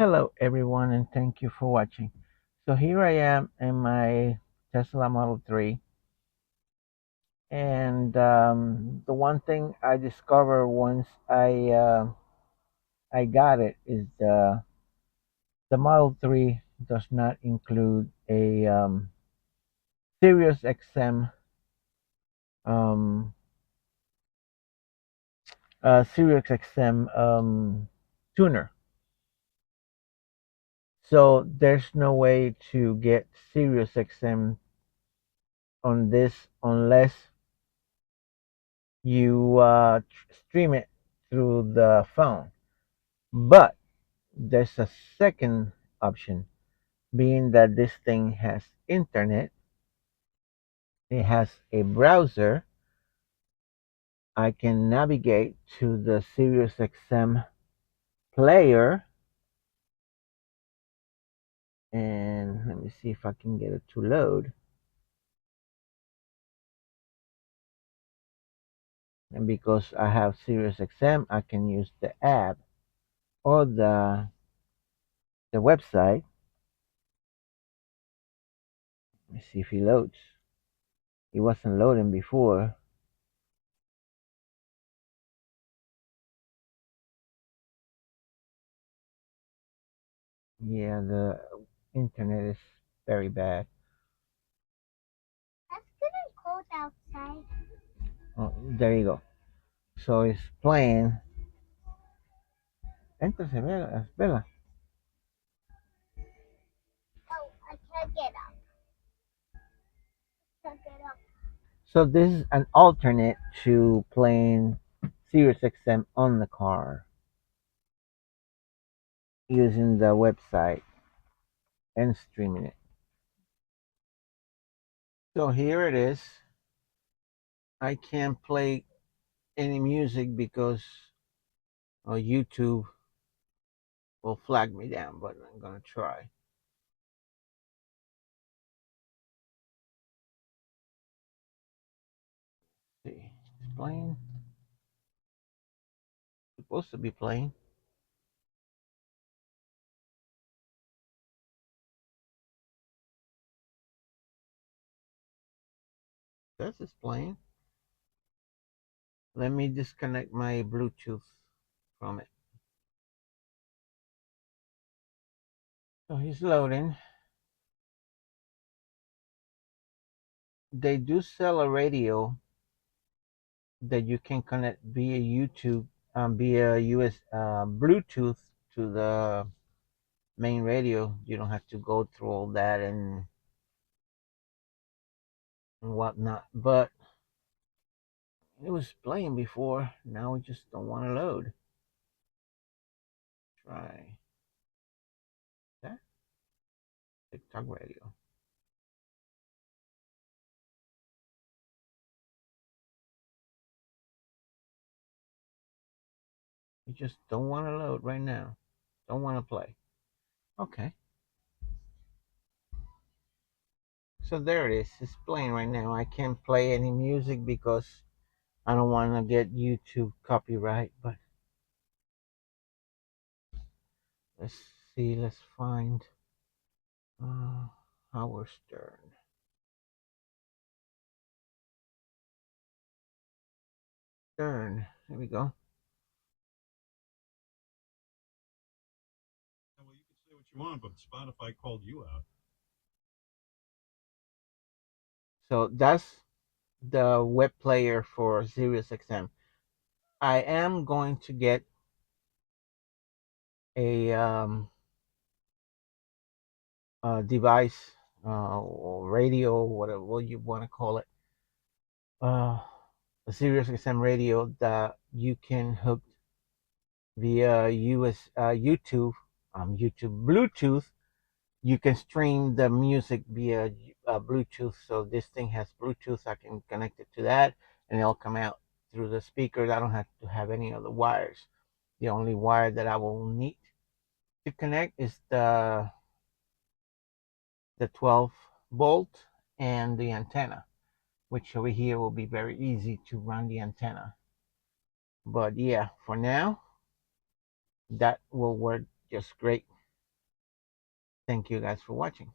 Hello everyone and thank you for watching. So here I am in my Tesla Model 3, and the one thing I discovered once I got it is the Model 3 does not include a Sirius XM um, tuner. So there's no way to get Sirius XM on this unless you stream it through the phone. But there's a second option, being that this thing has internet, it has a browser. I can navigate to the SiriusXM player, and let me see if I can get it to load. And because I have SiriusXM, I can use the app or the website. Let me see if it loads. It wasn't loading before. Yeah, the internet is very bad. It's getting cold outside. Oh, there you go. So it's playing. Entonces, vela, vela. Oh, I can't get up. Can't get up. So this is an alternate to playing SiriusXM on the car using the website and streaming it. So here it is. I can't play any music because YouTube will flag me down, but I'm gonna try. See, it's playing. It's supposed to be playing. This is playing. Let me disconnect my Bluetooth from it. So he's loading. They do sell a radio that you can connect via YouTube, via US Bluetooth to the main radio. You don't have to go through all that and whatnot. But it was playing before. Now we just don't want to load. Try that TikTok radio. You just don't want to load right now. Don't want to play. Okay. So there it is. It's playing right now. I can't play any music because I don't want to get YouTube copyright. But let's see. Let's find Howard Stern. Stern. There we go. Well, you can say what you want, but Spotify called you out. So that's the web player for SiriusXM. I am going to get a device or radio, whatever you want to call it, uh, a SiriusXM radio that you can hook via YouTube, Bluetooth. You can stream the music via Bluetooth. So this thing has Bluetooth. I can connect it to that, and it'll come out through the speakers. I don't have to have any other wires. The only wire that I will need to connect is the 12 volt and the antenna, which over here will be very easy to run the antenna. But yeah, for now, that will work just great. Thank you guys for watching.